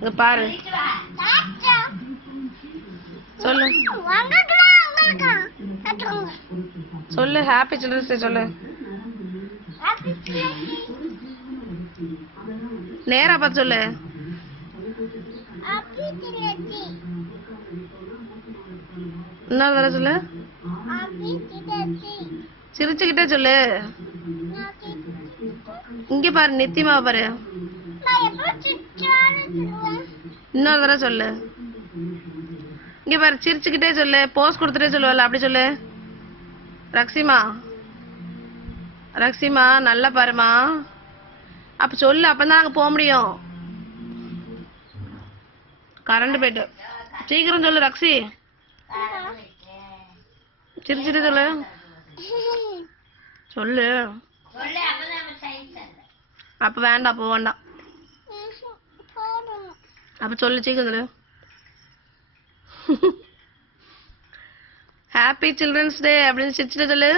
இங்க பாரு. சொல்லு. சொல்லு ஹாப்பி சில்ட்ரன்ஸ் டே சொல்லு. நேரா பார்த்து சொல்லு. இன்னொரு தடவை சொல்லு. சிரிச்சுக்கிட்டே சொல்லு. இங்க பாரு நித்தியமா பாரு. இன்னொரு தடவை சொல்லு. இங்க பாரு சிரிச்சுக்கிட்டே சொல்லு போஸ் கொடுத்துட்டே சொல்லுவல அப்படி சொல்லு. ரக்ஷிமா ரக்ஷிமா நல்லா பாருமா. அப்ப சொல்லு அப்பதான் நாங்க போக முடியும். கரண்ட் போயிட்டு. சீக்கிரம் சொல்லு ரக்ஷி. சிரிச்சுட்டு சொல்லு. சொல்லு. அப்ப வேண்டாம் அப்ப வேண்டாம். அப்ப சொல்லு சீக்கிரம் ஹாப்பி சில்ட்ரன்ஸ் டே அப்படின்னு சிரிச்சுட்டு சொல்லு.